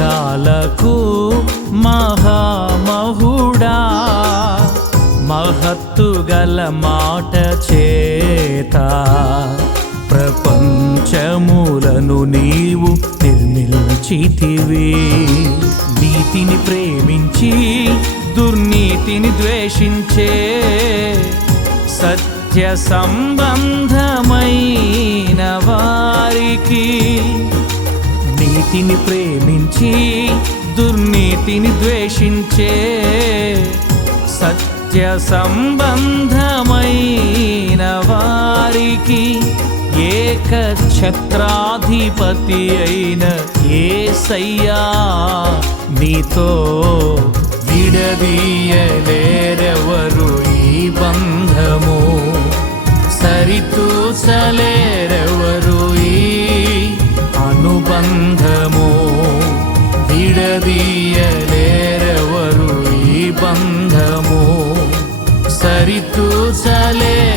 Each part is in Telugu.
కాలకు మహామహుడా. మహత్తు గల మాట చేత ప్రపంచములను నీవు నిర్మించితివి. నీతిని ప్రేమించి దుర్నీతిని ద్వేషించే సత్య సంబంధమైన వారికి నీతిని ప్రేమించి దుర్నీతిని ద్వేషించే సత్య సంబంధమైన వారికి ఏక ఛత్రాధిపతి అయిన ఏసయ్యా నీతో విడదీయలేరెవరు ఈ బంధము? సరితూచలేరెవరు విడదీయలేరెవరు ఈ బంధము. సరితూచలేరెవరు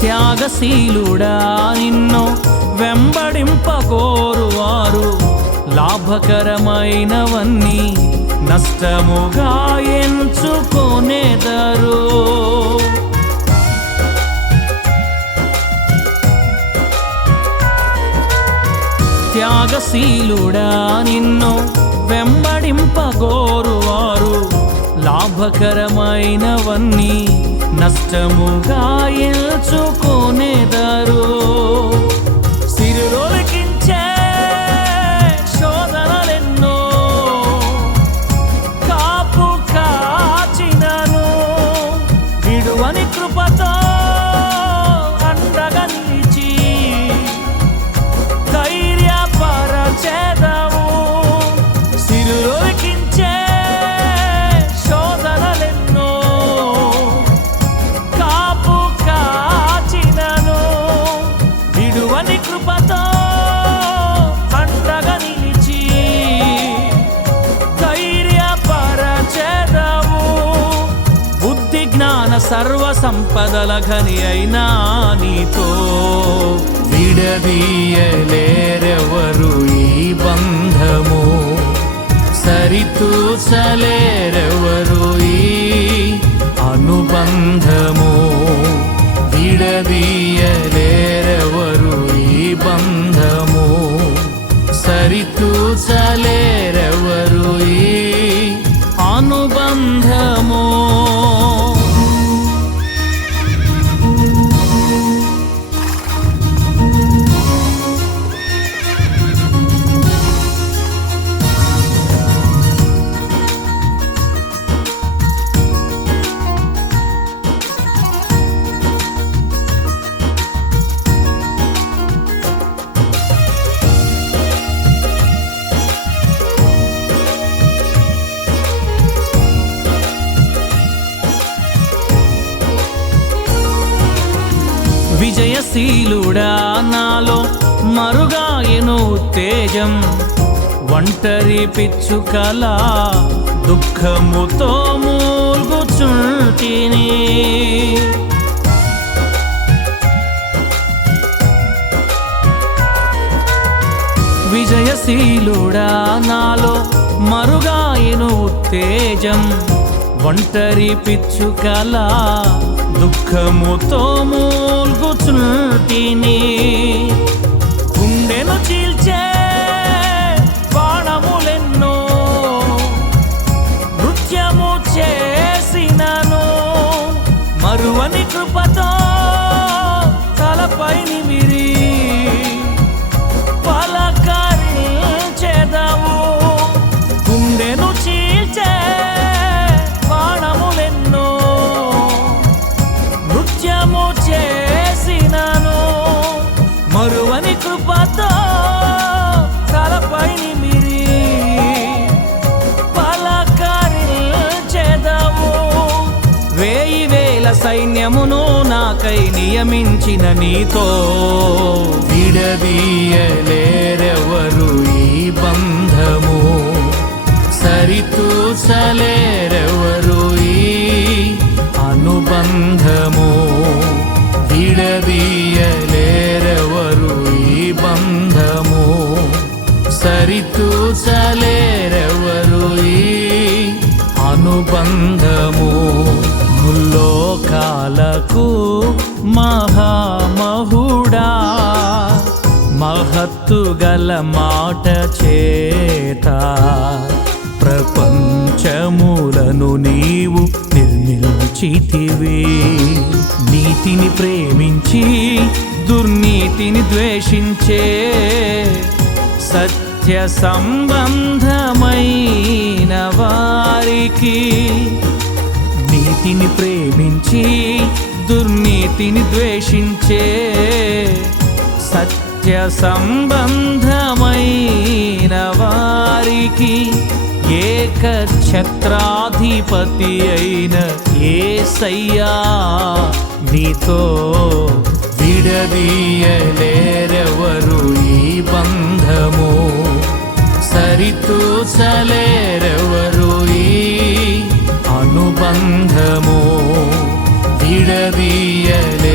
త్యాగశీలుడా నిన్ను వెంబడింపకోరువారు. లాభకరమైనవన్నీ నష్టముగా ఎంచుకొనేదరు. త్యాగశీలుడా నిన్ను వెంబడింపగోరువారు లాభకరమైనవన్నీ నష్టముగా ఎంచుకొనేదరు. సిరులొలికించే శోధనలెన్నో కాపు కాచినను. విడువని కృపతో సర్వ సంపదల ఘని అయినా నీతో. విడదీయలేరెవరు ఈ బంధము? సరితూచలేరెవరు విజయశీలుడా నాలో మరుగాయను తేజం ఒంటరి పిచ్చుకల దుఃఖముతో మూల్గుచుంటిని. విజయశీలుడా నాలో మరుగాయను తేజం ఒంటరి పిచ్చుకల దుఃఖముతో మూల్గుచుంటిని ప్రియమించిన నీతో విడదీయలేరెవరు ఈ బంధము? సరితూచలేరెవరు ఈ అనుబంధము? విడదీయలేరెవరు ఈ బంధము? సరితూచలేరెవరు ఈ అనుబంధము ముల్లోకాలకు మహామహుడా. మహత్తు గల మాట చేత ప్రపంచములను నీవు నిర్మించితివి. నీతిని ప్రేమించి దుర్నీతిని ద్వేషించే సత్య సంబంధమైన వారికి నీతిని ప్రేమించి దుర్నీతిని ద్వేషించే సత్య సంబంధమైన వారికి ఏక ఛత్రాధిపతి అయిన సయ్యా నీతో విడదీయలేరెవరు ఈ బంధము? సరితూచలేరెవరు ఈ అనుబంధము